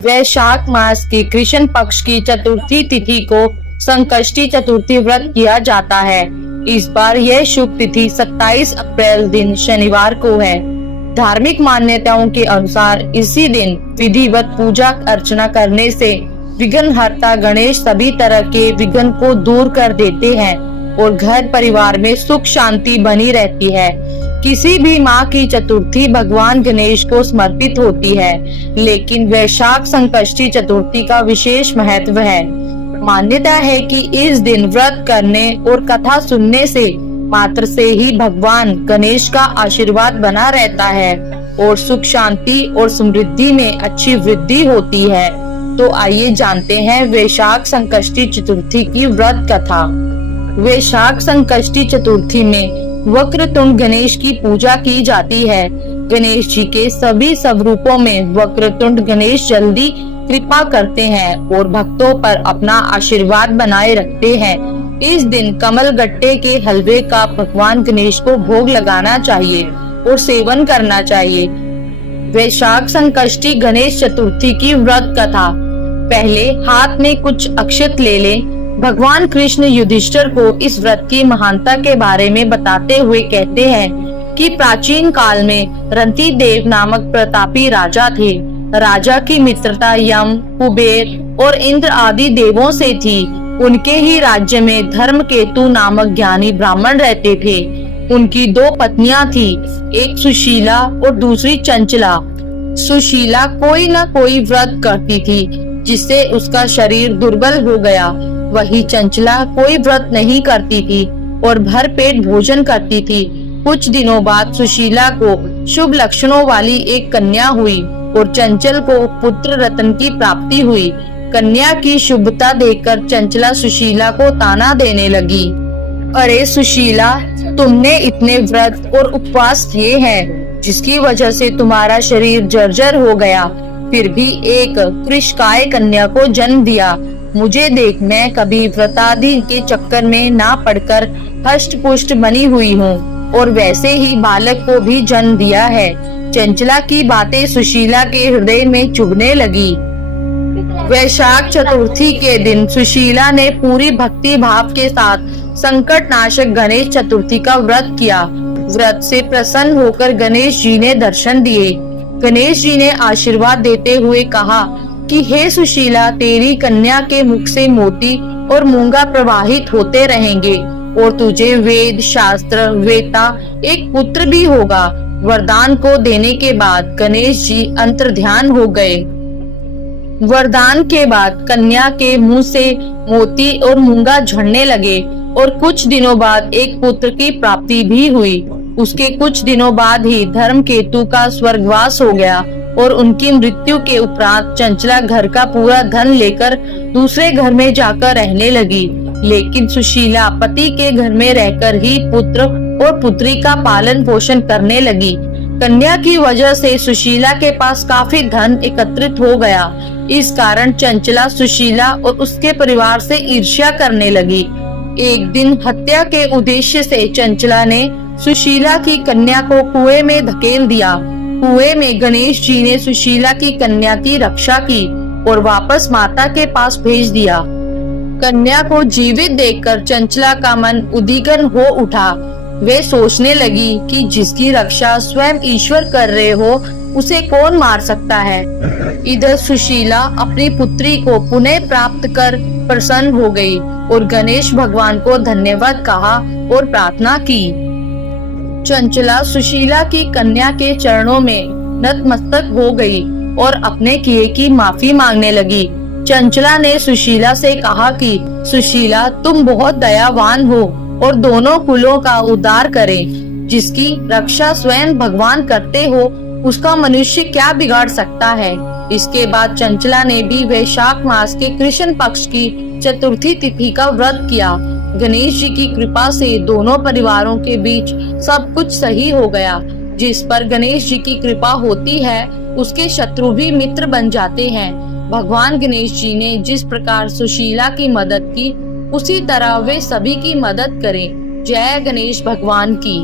वैशाख मास की कृष्ण पक्ष की चतुर्थी तिथि को संकष्टी चतुर्थी व्रत किया जाता है। इस बार यह शुभ तिथि 27 अप्रैल दिन शनिवार को है। धार्मिक मान्यताओं के अनुसार इसी दिन विधिवत पूजा अर्चना करने से विघ्नहर्ता गणेश सभी तरह के विघ्न को दूर कर देते हैं और घर परिवार में सुख शांति बनी रहती है। किसी भी माह की चतुर्थी भगवान गणेश को समर्पित होती है, लेकिन वैशाख संकष्टी चतुर्थी का विशेष महत्व है। मान्यता है कि इस दिन व्रत करने और कथा सुनने से मात्र से ही भगवान गणेश का आशीर्वाद बना रहता है और सुख शांति और समृद्धि में अच्छी वृद्धि होती है। तो आइए जानते हैं वैशाख संकष्टी चतुर्थी की व्रत कथा। वैशाख संकष्टी चतुर्थी में वक्रतुंड गणेश की पूजा की जाती है। गणेश जी के सभी स्वरूपों में वक्रतुंड गणेश जल्दी कृपा करते हैं और भक्तों पर अपना आशीर्वाद बनाए रखते हैं। इस दिन कमल गट्टे के हलवे का भगवान गणेश को भोग लगाना चाहिए और सेवन करना चाहिए। वैशाख संकष्टी गणेश चतुर्थी की व्रत कथा। पहले हाथ में कुछ अक्षत ले लें। भगवान कृष्ण युधिष्ठिर को इस व्रत की महानता के बारे में बताते हुए कहते हैं कि प्राचीन काल में रंती देव नामक प्रतापी राजा थे। राजा की मित्रता यम, कुबेर और इंद्र आदि देवों से थी। उनके ही राज्य में धर्मकेतु नामक ज्ञानी ब्राह्मण रहते थे। उनकी 2 पत्नियां थी, एक सुशीला और दूसरी चंचला। सुशीला कोई न कोई व्रत करती थी जिससे उसका शरीर दुर्बल हो गया। वही चंचला कोई व्रत नहीं करती थी और भर पेट भोजन करती थी। कुछ दिनों बाद सुशीला को शुभ लक्षणों वाली एक कन्या हुई और चंचल को पुत्र रत्न की प्राप्ति हुई। कन्या की शुभता देखकर चंचला सुशीला को ताना देने लगी। अरे सुशीला, तुमने इतने व्रत और उपवास किए हैं जिसकी वजह से तुम्हारा शरीर जर्जर हो गया, फिर भी एक कृषकाय कन्या को जन्म दिया। मुझे देख, मैं कभी व्रतादि के चक्कर में ना पड़कर हष्ट पुष्ट बनी हुई हूँ और वैसे ही बालक को भी जन्म दिया है। चंचला की बातें सुशीला के हृदय में चुभने लगी। वैशाख चतुर्थी के दिन सुशीला ने पूरी भक्ति भाव के साथ संकट नाशक गणेश चतुर्थी का व्रत किया। व्रत से प्रसन्न होकर गणेश जी ने दर्शन दिए। गणेश जी ने आशीर्वाद देते हुए कहा कि हे सुशीला, तेरी कन्या के मुख से मोती और मूंगा प्रवाहित होते रहेंगे और तुझे वेद शास्त्र वेता एक पुत्र भी होगा। वरदान को देने के बाद गणेश जी अंतर्ध्यान हो गए। वरदान के बाद कन्या के मुंह से मोती और मूंगा झड़ने लगे और कुछ दिनों बाद एक पुत्र की प्राप्ति भी हुई। उसके कुछ दिनों बाद ही धर्मकेतु का स्वर्गवास हो गया और उनकी मृत्यु के उपरांत चंचला घर का पूरा धन लेकर दूसरे घर में जाकर रहने लगी। लेकिन सुशीला पति के घर में रहकर ही पुत्र और पुत्री का पालन पोषण करने लगी। कन्या की वजह से सुशीला के पास काफी धन एकत्रित हो गया। इस कारण चंचला सुशीला और उसके परिवार से ईर्ष्या करने लगी। एक दिन हत्या के उद्देश्य से चंचला ने सुशीला की कन्या को कुएं में धकेल दिया। कुएं में गणेश जी ने सुशीला की कन्या की रक्षा की और वापस माता के पास भेज दिया। कन्या को जीवित देखकर चंचला का मन उद्विग्न हो उठा। वे सोचने लगी कि जिसकी रक्षा स्वयं ईश्वर कर रहे हो उसे कौन मार सकता है। इधर सुशीला अपनी पुत्री को पुनः प्राप्त कर प्रसन्न हो गई और गणेश भगवान को धन्यवाद कहा और प्रार्थना की। चंचला सुशीला की कन्या के चरणों में नतमस्तक हो गई और अपने किए की माफी मांगने लगी। चंचला ने सुशीला से कहा कि सुशीला, तुम बहुत दयावान हो और दोनों कुलों का उद्धार करें। जिसकी रक्षा स्वयं भगवान करते हो उसका मनुष्य क्या बिगाड़ सकता है। इसके बाद चंचला ने भी वैशाख मास के कृष्ण पक्ष की चतुर्थी तिथि का व्रत किया। गणेश जी की कृपा से दोनों परिवारों के बीच सब कुछ सही हो गया। जिस पर गणेश जी की कृपा होती है उसके शत्रु भी मित्र बन जाते हैं। भगवान गणेश जी ने जिस प्रकार सुशीला की मदद की उसी तरह वे सभी की मदद करें। जय गणेश भगवान की।